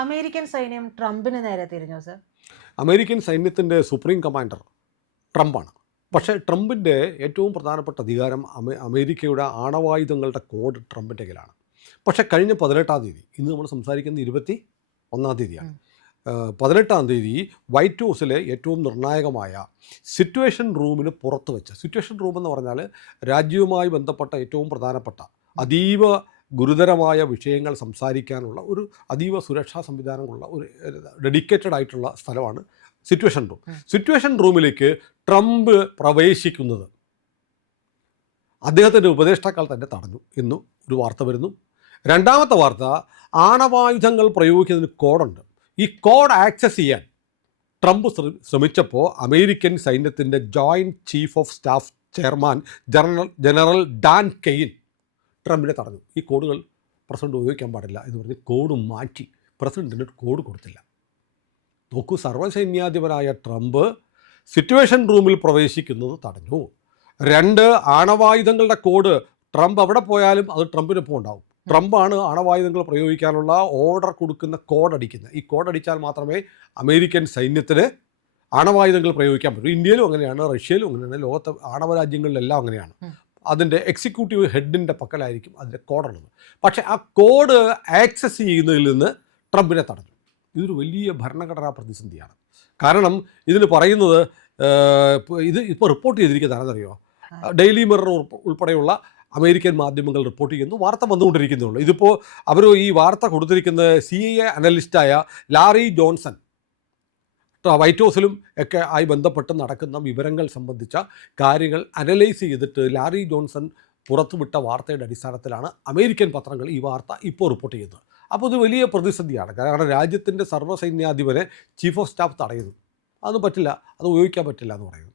American സൈന്യം ട്രംപിന് നേരെ തിരിഞ്ഞോ സർ? അമേരിക്കൻ സൈന്യത്തിൻ്റെ സുപ്രീം കമാൻഡർ ട്രംപാണ്. പക്ഷേ ട്രംപിൻ്റെ ഏറ്റവും പ്രധാനപ്പെട്ട അധികാരം അമേരിക്കയുടെ ആണവായുധങ്ങളുടെ കോഡ് ട്രംപിൻ്റെ കയ്യിലാണ്. പക്ഷേ കഴിഞ്ഞ 18-ാം തീയതി, ഇന്ന് നമ്മൾ സംസാരിക്കുന്നത് 21-ാം തീയതിയാണ്, 18-ാം തീയതി വൈറ്റ് ഹൗസിലെ ഏറ്റവും നിർണായകമായ സിറ്റുവേഷൻ റൂമിന് പുറത്ത് വെച്ച്, സിറ്റുവേഷൻ റൂം എന്ന് പറഞ്ഞാൽ രാജ്യവുമായി ബന്ധപ്പെട്ട ഏറ്റവും പ്രധാനപ്പെട്ട അതീവ ഗുരുതരമായ വിഷയങ്ങൾ സംസാരിക്കാനുള്ള ഒരു അതീവ സുരക്ഷാ സംവിധാനമുള്ള ഒരു ഡെഡിക്കേറ്റഡ് ആയിട്ടുള്ള സ്ഥലമാണ് സിറ്റുവേഷൻ റൂം. സിറ്റുവേഷൻ റൂമിലേക്ക് ട്രംപ് പ്രവേശിക്കുന്നത് അദ്ദേഹത്തിൻ്റെ ഉപദേഷ്ടാക്കൾ തന്നെ തടഞ്ഞു എന്ന് ഒരു വാർത്ത വരുന്നു. രണ്ടാമത്തെ വാർത്ത, ആണവായുധങ്ങൾ പ്രയോഗിക്കുന്നതിന് കോഡുണ്ട്. ഈ കോഡ് ആക്സസ് ചെയ്യാൻ ട്രംപ് ശ്രമിച്ചപ്പോൾ അമേരിക്കൻ സൈന്യത്തിൻ്റെ joint chief of staff chairman general Dan Kane ട്രംപിനെ തടഞ്ഞു. ഈ കോഡുകൾ പ്രസിഡന്റ് ഉപയോഗിക്കാൻ പാടില്ല എന്ന് പറഞ്ഞ് കോഡ് മാറ്റി പ്രസിഡന്റിന് കോഡ് കൊടുത്തില്ല. നോക്കൂ, സർവ്വസൈന്യാധിപനായ ട്രംപ് സിറ്റുവേഷൻ റൂമിൽ പ്രവേശിക്കുന്നത് തടഞ്ഞു. 2, ആണവായുധങ്ങളുടെ കോഡ് ട്രംപ് എവിടെ പോയാലും അത് ട്രംപിനൊപ്പം ഉണ്ടാവും. ട്രംപാണ് ആണവായുധങ്ങൾ പ്രയോഗിക്കാനുള്ള ഓർഡർ കൊടുക്കുന്ന കോഡ് അടിക്കുന്നത്. ഈ കോഡ് അടിച്ചാൽ മാത്രമേ അമേരിക്കൻ സൈന്യത്തിന് ആണവായുധങ്ങൾ പ്രയോഗിക്കാൻ പറ്റൂ. ഇന്ത്യയിലും അങ്ങനെയാണ്, റഷ്യയിലും അങ്ങനെയാണ്, ലോകത്തെ ആണവ രാജ്യങ്ങളിലെല്ലാം അങ്ങനെയാണ്. അതിൻ്റെ എക്സിക്യൂട്ടീവ് ഹെഡിൻ്റെ പക്കലായിരിക്കും അതിൻ്റെ കോഡുള്ളത്. പക്ഷേ ആ കോഡ് ആക്സസ് ചെയ്യുന്നതിൽ നിന്ന് ട്രംപിനെ തടഞ്ഞു. ഇതൊരു വലിയ ഭരണഘടനാ പ്രതിസന്ധിയാണ്. കാരണം ഇതിന് പറയുന്നത്, ഇത് ഇപ്പോൾ റിപ്പോർട്ട് ചെയ്തിരിക്കുന്നത് ആണെന്നറിയോ, ഡെയിലി മിറർ ഉൾപ്പെടെയുള്ള അമേരിക്കൻ മാധ്യമങ്ങൾ റിപ്പോർട്ട് ചെയ്യുന്നു, വാർത്ത വന്നുകൊണ്ടിരിക്കുന്നുള്ളൂ. ഇതിപ്പോൾ അവർ ഈ വാർത്ത കൊടുത്തിരിക്കുന്നത് CIA അനലിസ്റ്റായ ലാറി ജോൺസൺ വൈറ്റ് ഹൗസിലും ഒക്കെ ആയി ബന്ധപ്പെട്ട് നടക്കുന്ന വിവരങ്ങൾ സംബന്ധിച്ച കാര്യങ്ങൾ അനലൈസ് ചെയ്തിട്ട് ലാറി ജോൺസൺ പുറത്തുവിട്ട വാർത്തയുടെ അടിസ്ഥാനത്തിലാണ് അമേരിക്കൻ പത്രങ്ങൾ ഈ വാർത്ത ഇപ്പോൾ റിപ്പോർട്ട് ചെയ്യുന്നത്. അപ്പോൾ ഇത് വലിയ പ്രതിസന്ധിയാണ്. കാരണം രാജ്യത്തിൻ്റെ സർവ്വസൈന്യാധിപനെ ചീഫ് ഓഫ് സ്റ്റാഫ് തടയുന്നു. അതൊന്നും പറ്റില്ല, അത് ഉപയോഗിക്കാൻ പറ്റില്ല എന്ന് പറയുന്നു.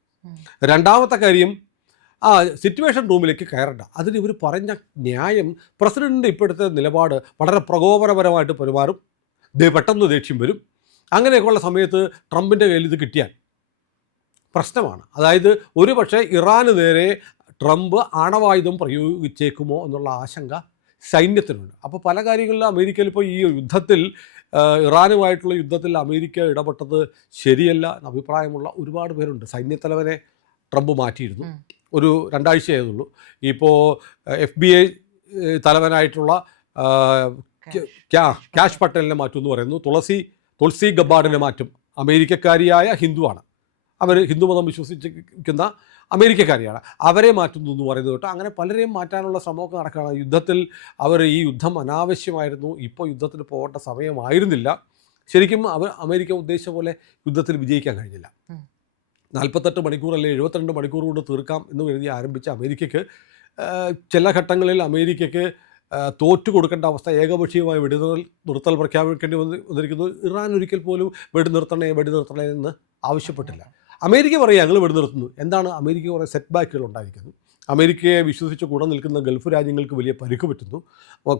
രണ്ടാമത്തെ കാര്യം, സിറ്റുവേഷൻ റൂമിലേക്ക് കയറണ്ട. അതിന് ഇവർ പറഞ്ഞ ന്യായം, പ്രസിഡന്റിൻ്റെ ഇപ്പോഴത്തെ നിലപാട് വളരെ പ്രകോപനപരമായിട്ട് പെരുമാറും, പെട്ടെന്ന് ദേഷ്യം വരും. അങ്ങനെയൊക്കെയുള്ള സമയത്ത് ട്രംപിൻ്റെ കയ്യിൽ ഇത് കിട്ടിയാൽ പ്രശ്നമാണ്. അതായത് ഒരു പക്ഷേ ഇറാന് നേരെ ട്രംപ് ആണവായുധം പ്രയോഗിച്ചേക്കുമോ എന്നുള്ള ആശങ്ക സൈന്യത്തിനുണ്ട്. അപ്പോൾ പല കാര്യങ്ങളിലും അമേരിക്കയിൽ ഇപ്പോൾ ഈ യുദ്ധത്തിൽ, ഇറാനുമായിട്ടുള്ള യുദ്ധത്തിൽ അമേരിക്ക ഇടപെട്ടത് ശരിയല്ല എന്ന അഭിപ്രായമുള്ള ഒരുപാട് പേരുണ്ട്. സൈന്യത്തലവനെ ട്രംപ് മാറ്റിയിരുന്നു, ഒരു 2 ആഴ്ചയായതുള്ളൂ. ഇപ്പോൾ FBI തലവനായിട്ടുള്ള കാഷ് പട്ടേലിനെ മാറ്റുമെന്ന് പറയുന്നു. തുളസി ഗബ്ബാർഡിനെ മാറ്റും. അമേരിക്കക്കാരിയായ ഹിന്ദുവാണ്, അവർ ഹിന്ദുമതം വിശ്വസിക്കുന്ന അമേരിക്കക്കാരിയാണ്, അവരെ മാറ്റുന്നു എന്ന് പറയുന്നത് കേട്ടോ. അങ്ങനെ പലരെയും മാറ്റാനുള്ള ശ്രമമൊക്കെ നടക്കുകയാണ്. യുദ്ധത്തിൽ ഈ യുദ്ധം അനാവശ്യമായിരുന്നു, ഇപ്പോൾ യുദ്ധത്തിന് പോകേണ്ട സമയമായിരുന്നില്ല. ശരിക്കും അമേരിക്ക ഉദ്ദേശിച്ച പോലെ യുദ്ധത്തിൽ വിജയിക്കാൻ കഴിഞ്ഞില്ല. 48 മണിക്കൂർ അല്ലെ 72 മണിക്കൂർ കൊണ്ട് തീർക്കാം എന്ന് കരുതി ആരംഭിച്ച അമേരിക്കയ്ക്ക് ചില ഘട്ടങ്ങളിൽ അമേരിക്കയ്ക്ക് തോറ്റു കൊടുക്കേണ്ട അവസ്ഥ, ഏകപക്ഷീയമായ വെടിനിർത്തൽ പ്രഖ്യാപിക്കേണ്ടി വന്നിരിക്കുന്നു. ഇറാൻ ഒരിക്കൽ പോലും വെടിനിർത്തണേ എന്ന് ആവശ്യപ്പെട്ടില്ല. അമേരിക്ക പറയുക ഞങ്ങൾ വെടിനിർത്തുന്നു. എന്താണ് അമേരിക്ക കുറേ സെറ്റ് ബാക്കുകൾ ഉണ്ടായിരിക്കുന്നു. അമേരിക്കയെ വിശ്വസിച്ച് കൂടെ നിൽക്കുന്ന ഗൾഫ് രാജ്യങ്ങൾക്ക് വലിയ പരിക്ക് പറ്റുന്നു.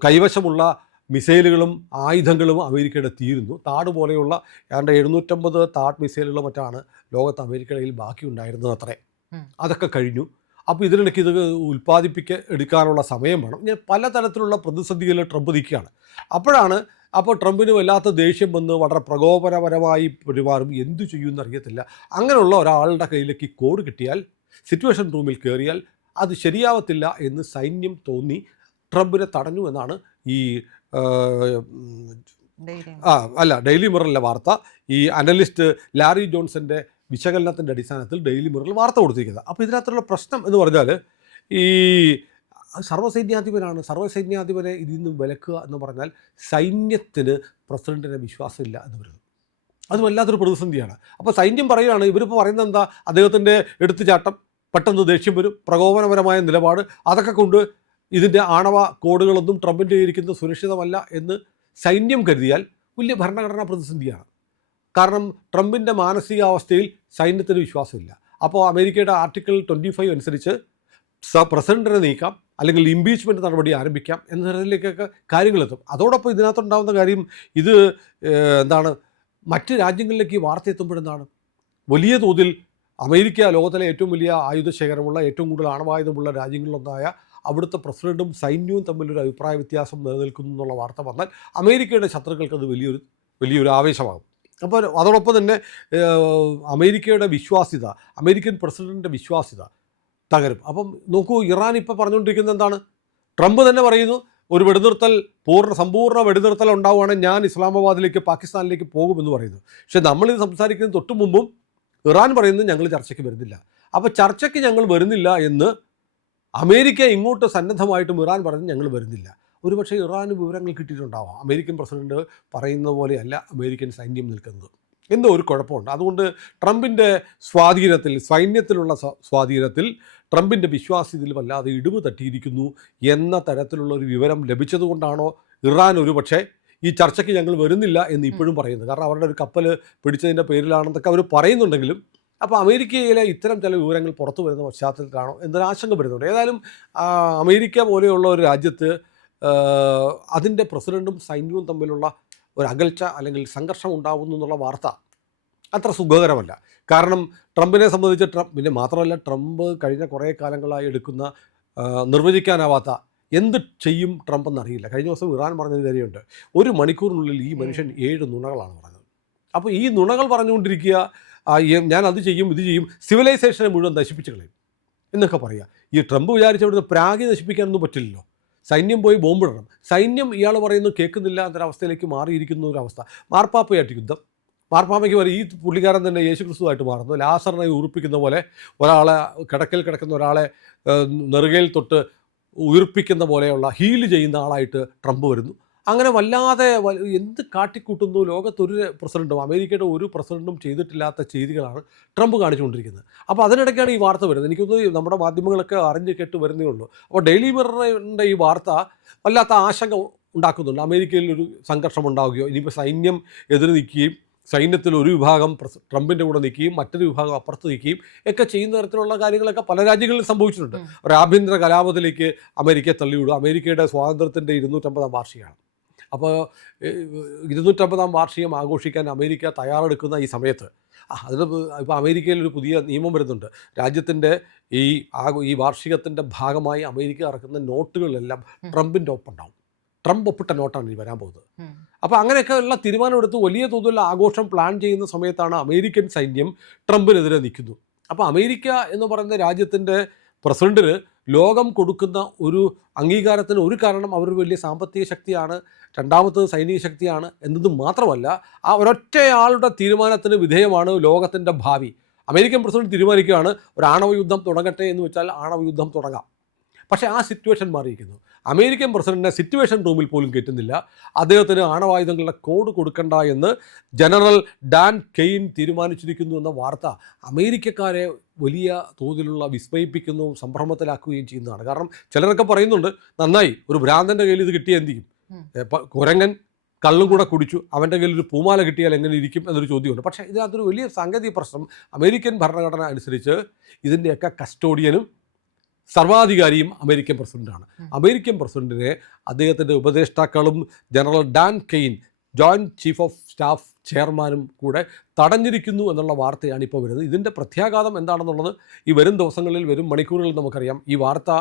കൈവശമുള്ള മിസൈലുകളും ആയുധങ്ങളും അമേരിക്കയുടെ തീരുന്നു. താഡ് പോലെയുള്ള ഏതാണ്ട് 750 താഡ് മിസൈലുകൾ മറ്റാണ് ലോകത്ത് അമേരിക്കയുടെ കയ്യിൽ ബാക്കി ഉണ്ടായിരുന്നത് അത്രേ. അതൊക്കെ കഴിഞ്ഞു. അപ്പോൾ ഇതിനിടയ്ക്ക് ഇത് എടുക്കാനുള്ള സമയം വേണം. ഇങ്ങനെ പലതരത്തിലുള്ള പ്രതിസന്ധികളിൽ ട്രംപ് നിൽക്കുകയാണ്. അപ്പോൾ ട്രംപിന് വല്ലാത്ത ദേഷ്യം വന്ന് വളരെ പ്രകോപനപരമായി പെരുമാറും. എന്തു ചെയ്യുമെന്ന് അറിയത്തില്ല. അങ്ങനെയുള്ള ഒരാളുടെ കയ്യിലേക്ക് കോഡ് കിട്ടിയാൽ, സിറ്റുവേഷൻ റൂമിൽ കയറിയാൽ അത് ശരിയാവത്തില്ല എന്ന് സൈന്യം തോന്നി ട്രംപിനെ തടഞ്ഞു എന്നാണ് ഈ ഡെയിലി മിററിലെ വാർത്ത. ഈ അനലിസ്റ്റ് ലാറി ജോൺസന്റെ വിശകലനത്തിൻ്റെ അടിസ്ഥാനത്തിൽ ഡെയിലി മിററിൽ വാർത്ത കൊടുത്തിരിക്കുന്നത്. അപ്പോൾ ഇതിനകത്തുള്ള പ്രശ്നം എന്ന് പറഞ്ഞാൽ, ഈ സർവ്വസൈന്യാധിപനെ ഇതിൽ നിന്ന് വിലക്കുക എന്ന് പറഞ്ഞാൽ സൈന്യത്തിന് പ്രസിഡന്റിനെ വിശ്വാസമില്ല എന്ന് പറയുന്നത്. അത് വല്ലാത്തൊരു പ്രതിസന്ധിയാണ്. അപ്പോൾ സൈന്യം പറയുകയാണ്, ഇവരിപ്പോൾ പറയുന്നത് എന്താ, അദ്ദേഹത്തിൻ്റെ എടുത്തുചാട്ടം, പെട്ടെന്ന് ദേഷ്യം വരും, പ്രകോപനപരമായ നിലപാട്, അതൊക്കെ കൊണ്ട് ഇതിൻ്റെ ആണവ കോഡുകളൊന്നും ട്രംപിൻ്റെ ഇരിക്കുന്നത് സുരക്ഷിതമല്ല എന്ന് സൈന്യം കരുതിയാൽ വലിയ ഭരണഘടനാ പ്രതിസന്ധിയാണ്. കാരണം ട്രംപിൻ്റെ മാനസികാവസ്ഥയിൽ സൈന്യത്തിന് വിശ്വാസമില്ല. അപ്പോൾ അമേരിക്കയുടെ ആർട്ടിക്കിൾ 25 അനുസരിച്ച് പ്രസിഡന്റിനെ നീക്കാം, അല്ലെങ്കിൽ ഇംപീച്ച്മെൻറ്റ് നടപടി ആരംഭിക്കാം എന്ന തരത്തിലേക്കൊക്കെ കാര്യങ്ങളെത്തും. അതോടൊപ്പം ഇതിനകത്തുണ്ടാകുന്ന കാര്യം, ഇത് മറ്റ് രാജ്യങ്ങളിലേക്ക് ഈ വാർത്ത എത്തുമ്പോഴെന്താണ്, വലിയ തോതിൽ അമേരിക്ക ലോകത്തിലെ ഏറ്റവും വലിയ ആയുധ ശേഖരമുള്ള, ഏറ്റവും കൂടുതൽ ആണവായുധമുള്ള രാജ്യങ്ങളിലൊന്നായ അവിടുത്തെ പ്രസിഡന്റും സൈന്യവും തമ്മിലൊരു അഭിപ്രായ വ്യത്യാസം നിലനിൽക്കുന്നു എന്നുള്ള വാർത്ത വന്നാൽ അമേരിക്കയുടെ ശത്രുക്കൾക്ക് അത് വലിയൊരു വലിയൊരു ആവേശമാകും. അപ്പോൾ അതോടൊപ്പം തന്നെ അമേരിക്കയുടെ വിശ്വാസ്യത, അമേരിക്കൻ പ്രസിഡന്റിൻ്റെ വിശ്വാസ്യത തകരും. അപ്പം നോക്കൂ, ഇറാൻ ഇപ്പോൾ പറഞ്ഞുകൊണ്ടിരിക്കുന്നത് എന്താണ്? ട്രംപ് തന്നെ പറയുന്നു ഒരു വെടിനിർത്തൽ സമ്പൂർണ്ണ വെടിനിർത്തൽ ഉണ്ടാവുകയാണെങ്കിൽ ഞാൻ ഇസ്ലാമാബാദിലേക്ക്, പാകിസ്ഥാനിലേക്ക് പോകുമെന്ന് പറയുന്നു. പക്ഷേ നമ്മളിത് സംസാരിക്കുന്ന തൊട്ട് മുമ്പും ഇറാൻ പറയുന്നത് ഞങ്ങൾ ചർച്ചയ്ക്ക് വരുന്നില്ല. അപ്പോൾ ചർച്ചയ്ക്ക് ഞങ്ങൾ വരുന്നില്ല എന്ന് അമേരിക്ക ഇങ്ങോട്ട് സന്നദ്ധമായിട്ടും ഇറാൻ പറഞ്ഞ് ഞങ്ങൾ വരുന്നില്ല. ഒരുപക്ഷെ ഇറാന് വിവരങ്ങൾ കിട്ടിയിട്ടുണ്ടാവാം. അമേരിക്കൻ പ്രസിഡന്റ് പറയുന്ന പോലെയല്ല അമേരിക്കൻ സൈന്യം നിൽക്കുന്നത്. എന്തോ ഒരു കുഴപ്പമുണ്ട്. അതുകൊണ്ട് ട്രംപിൻ്റെ സ്വാധീനത്തിൽ, സൈന്യത്തിലുള്ള സ്വാധീനത്തിൽ ട്രംപിൻ്റെ വിശ്വാസ്യതയിൽ വല്ലാതെ ഇടിവ് തട്ടിയിരിക്കുന്നു എന്ന തരത്തിലുള്ള ഒരു വിവരം ലഭിച്ചതുകൊണ്ടാണോ ഇറാൻ ഒരുപക്ഷെ ഈ ചർച്ചയ്ക്ക് ഞങ്ങൾ വരുന്നില്ല എന്ന് ഇപ്പോഴും പറയുന്നത്? കാരണം അവരുടെ ഒരു കപ്പൽ പിടിച്ചതിൻ്റെ പേരിലാണെന്നൊക്കെ അവർ പറയുന്നുണ്ടെങ്കിലും അപ്പോൾ അമേരിക്കയിലെ ഇത്തരം ചില വിവരങ്ങൾ പുറത്തു വരുന്ന പശ്ചാത്തലത്തിലാണോ എന്നൊരു ആശങ്ക വരുന്നുണ്ട്. ഏതായാലും അമേരിക്ക പോലെയുള്ള ഒരു രാജ്യത്ത് അതിൻ്റെ പ്രസിഡൻറ്റും സൈന്യവും തമ്മിലുള്ള ഒരു അകൽച്ച അല്ലെങ്കിൽ സംഘർഷം ഉണ്ടാകുന്നു എന്നുള്ള വാർത്ത അത്ര സുഖകരമല്ല. കാരണം ട്രംപിനെ സംബന്ധിച്ച് പിന്നെ മാത്രമല്ല, ട്രംപ് കഴിഞ്ഞ കുറേ കാലങ്ങളായി എടുക്കുന്ന നിർവചിക്കാനാവാത്ത എന്ത് ചെയ്യും ട്രംപ് എന്നറിയില്ല. കഴിഞ്ഞ ദിവസം ഇറാൻ പറഞ്ഞൊരു കാര്യമുണ്ട്, 1 മണിക്കൂറിനുള്ളിൽ ഈ മനുഷ്യൻ 7 നുണകളാണ് പറഞ്ഞത്. അപ്പോൾ ഈ നുണകൾ പറഞ്ഞുകൊണ്ടിരിക്കുക, ഞാൻ അത് ചെയ്യും ഇത് ചെയ്യും, സിവിലൈസേഷനെ മുഴുവൻ നശിപ്പിച്ച് കളയും എന്നൊക്കെ പറയുക. ഈ ട്രംപ് വിചാരിച്ച അവിടുന്ന് പ്രാഗി നശിപ്പിക്കാനൊന്നും പറ്റില്ലല്ലോ. സൈന്യം പോയി ബോംബിടണം. സൈന്യം ഇയാൾ പറയുന്നത് കേൾക്കുന്നില്ല എന്നൊരവസ്ഥയിലേക്ക് മാറിയിരിക്കുന്ന ഒരവസ്ഥ. മാർപ്പാപ്പയായിട്ട് യുദ്ധം, മാർപ്പാപ്പയ്ക്ക് വരെ ഈ പുള്ളിക്കാരൻ തന്നെ യേശു ക്രിസ്തുവായിട്ട് മാറുന്നു. ലാസറിനെ ഉറപ്പിക്കുന്ന പോലെ ഒരാളെ, കിടക്കയിൽ കിടക്കുന്ന ഒരാളെ നെറുകയിൽ തൊട്ട് ഉയർപ്പിക്കുന്ന പോലെയുള്ള ഹീൽ ചെയ്യുന്ന ആളായിട്ട് ട്രംപ് വരുന്നു. അങ്ങനെ വല്ലാതെ എന്ത് കാട്ടിക്കൂട്ടുന്നു ലോകത്തൊരു പ്രസിഡൻറ്റും, അമേരിക്കയുടെ ഒരു പ്രസിഡൻറ്റും ചെയ്തിട്ടില്ലാത്ത ചെയ്തികളാണ് ട്രംപ് കാണിച്ചുകൊണ്ടിരിക്കുന്നത്. അപ്പോൾ അതിനിടയ്ക്കാണ് ഈ വാർത്ത വരുന്നത്. എനിക്കൊന്ന് നമ്മുടെ മാധ്യമങ്ങളൊക്കെ അറിഞ്ഞ് കേട്ട് വരുന്നേ ഉള്ളൂ. അപ്പോൾ ഡെയിലി മിററിൻ്റെ ഈ വാർത്ത വല്ലാത്ത ആശങ്ക ഉണ്ടാക്കുന്നുണ്ട്. അമേരിക്കയിൽ ഒരു സംഘർഷം ഉണ്ടാവുകയോ, ഇനിയിപ്പോൾ സൈന്യം എതിര് നിൽക്കുകയും സൈന്യത്തിൽ ഒരു വിഭാഗം ട്രംപിൻ്റെ കൂടെ നിൽക്കുകയും മറ്റൊരു വിഭാഗം അപ്പുറത്ത് നിൽക്കുകയും ഒക്കെ ചെയ്യുന്ന തരത്തിലുള്ള കാര്യങ്ങളൊക്കെ പല രാജ്യങ്ങളിൽ സംഭവിച്ചിട്ടുണ്ട്. ഒരു ആഭ്യന്തര കലാപത്തിലേക്ക് അമേരിക്കയെ തള്ളിവിടും. അമേരിക്കയുടെ സ്വാതന്ത്ര്യത്തിൻ്റെ 250-ാം വാർഷികമാണ്. അപ്പോൾ 250-ാം വാർഷികം ആഘോഷിക്കാൻ അമേരിക്ക തയ്യാറെടുക്കുന്ന ഈ സമയത്ത് അതിന് ഇപ്പോൾ അമേരിക്കയിലൊരു പുതിയ നിയമം വരുന്നുണ്ട്. രാജ്യത്തിൻ്റെ ഈ വാർഷികത്തിൻ്റെ ഭാഗമായി അമേരിക്ക ഇറക്കുന്ന നോട്ടുകളിലെല്ലാം ട്രംപിൻ്റെ ഒപ്പുണ്ടാവും. ട്രംപ് ഒപ്പിട്ട നോട്ടാണ് ഇനി വരാൻ പോകുന്നത്. അപ്പോൾ അങ്ങനെയൊക്കെയുള്ള തീരുമാനമെടുത്ത് വലിയ തോതിലുള്ള ആഘോഷം പ്ലാൻ ചെയ്യുന്ന സമയത്താണ് അമേരിക്കൻ സൈന്യം ട്രംപിനെതിരെ നിൽക്കുന്നു. അപ്പോൾ അമേരിക്ക എന്ന് പറയുന്ന രാജ്യത്തിൻ്റെ പ്രസിഡന്റിന് ലോകം കൊടുക്കുന്ന ഒരു അംഗീകാരത്തിന് ഒരു കാരണം അവർ വലിയ സാമ്പത്തിക ശക്തിയാണ്, രണ്ടാമത്തത് സൈനിക ശക്തിയാണ് എന്നത് മാത്രമല്ല, ആ ഒരൊറ്റയാളുടെ തീരുമാനത്തിന് വിധേയമാണ് ലോകത്തിൻ്റെ ഭാവി. അമേരിക്കൻ പ്രസിഡന്റ് തീരുമാനിക്കുകയാണ് ഒരു ആണവ യുദ്ധം തുടങ്ങട്ടെ എന്ന് വെച്ചാൽ ആണവ യുദ്ധം തുടങ്ങാം. പക്ഷേ ആ സിറ്റുവേഷൻ മാറിയിരിക്കുന്നു. അമേരിക്കൻ പ്രസിഡന്റിനെ സിറ്റുവേഷൻ റൂമിൽ പോലും കയറ്റുന്നില്ല. അദ്ദേഹത്തിന് ആണവായുധങ്ങളുടെ കോഡ് കൊടുക്കണ്ട എന്ന് ജനറൽ ഡാൻ കെയ്ൻ തീരുമാനിച്ചിരിക്കുന്നു എന്ന വാർത്ത അമേരിക്കക്കാരെ വലിയ തോതിലുള്ള വിസ്മയിപ്പിക്കുന്നതും സംഭ്രമത്തിലാക്കുകയും ചെയ്യുന്നതാണ്. കാരണം ചിലരൊക്കെ പറയുന്നുണ്ട്, നന്നായി ഒരു ഭ്രാന്തൻ്റെ കയ്യിൽ ഇത് കിട്ടിയ എന്ത് ചെയ്യും, കുരങ്ങൻ കള്ളും കൂടെ കുടിച്ചു, അവൻ്റെ കയ്യിൽ ഒരു പൂമാല കിട്ടിയാൽ എങ്ങനെ ഇരിക്കും എന്നൊരു ചോദ്യമുണ്ട്. പക്ഷേ ഇതിനകത്തൊരു വലിയ സാങ്കേതിക പ്രശ്നം, അമേരിക്കൻ ഭരണഘടന അനുസരിച്ച് ഇതിൻ്റെയൊക്കെ കസ്റ്റോഡിയനും സർവാധികാരിയും അമേരിക്കൻ പ്രസിഡന്റാണ്. അമേരിക്കൻ പ്രസിഡന്റിനെ അദ്ദേഹത്തിൻ്റെ ഉപദേഷ്ടാക്കളും general Dan Caine joint chief of staff ചെയർമാനും കൂടെ തടഞ്ഞിരിക്കുന്നു എന്നുള്ള വാർത്തയാണ് ഇപ്പോൾ വരുന്നത്. ഇതിൻ്റെ പ്രത്യാഘാതം എന്താണെന്നുള്ളത് ഈ വരും ദിവസങ്ങളിൽ, വരും മണിക്കൂറുകളിൽ നമുക്കറിയാം. ഈ വാർത്ത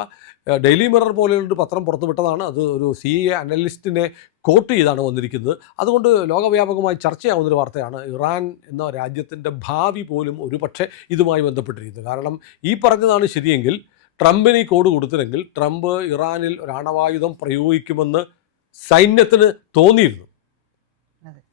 ഡെയിലി മിറർ പോലെയുള്ളൊരു പത്രം പുറത്തുവിട്ടതാണ്. അത് ഒരു CIA അനലിസ്റ്റിനെ കോട്ട് ചെയ്താണ് വന്നിരിക്കുന്നത്. അതുകൊണ്ട് ലോകവ്യാപകമായി ചർച്ചയാവുന്നൊരു വാർത്തയാണ്. ഇറാൻ എന്ന രാജ്യത്തിൻ്റെ ഭാവി പോലും ഒരുപക്ഷെ ഇതുമായി ബന്ധപ്പെട്ടിരിക്കുന്നത്. കാരണം ഈ പറഞ്ഞതാണ് ശരിയെങ്കിൽ ട്രംപിന് ഈ കോഡ് കൊടുത്തില്ലെങ്കിൽ ട്രംപ് ഇറാനിൽ ഒരു ആണവായുധം പ്രയോഗിക്കുമെന്ന് സൈന്യത്തിന് തോന്നിയിരുന്നു.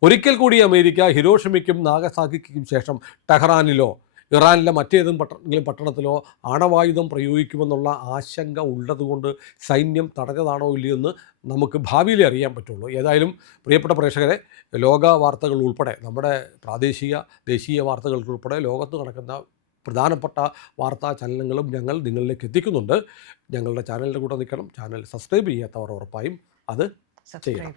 ഒരിക്കൽ കൂടി അമേരിക്ക ഹിരോഷിമയ്ക്കും നാഗസാക്കിക്കും ശേഷം ടെഹ്റാനിലോ ഇറാനിലെ മറ്റേതെങ്കിലും പട്ടണത്തിലോ ആണവായുധം പ്രയോഗിക്കുമെന്നുള്ള ആശങ്ക ഉള്ളതുകൊണ്ട് സൈന്യം തടഞ്ഞതാണോ ഇല്ലയോ എന്ന് നമുക്ക് ഭാവിയിലേ അറിയാൻ പറ്റുള്ളൂ. ഏതായാലും പ്രിയപ്പെട്ട പ്രേക്ഷകരെ, ലോക വാർത്തകൾ ഉൾപ്പെടെ നമ്മുടെ പ്രാദേശിക ദേശീയ വാർത്തകൾക്കുൾപ്പെടെ ലോകത്ത് നടക്കുന്ന പ്രധാനപ്പെട്ട വാർത്താ ചലനങ്ങളും ഞങ്ങൾ നിങ്ങളിലേക്ക് എത്തിക്കുന്നുണ്ട്. ഞങ്ങളുടെ ചാനലിൻ്റെ കൂടെ നിൽക്കണം. ചാനൽ സബ്സ്ക്രൈബ് ചെയ്യാത്തവർ ഉറപ്പായും അത് ചെയ്യണം.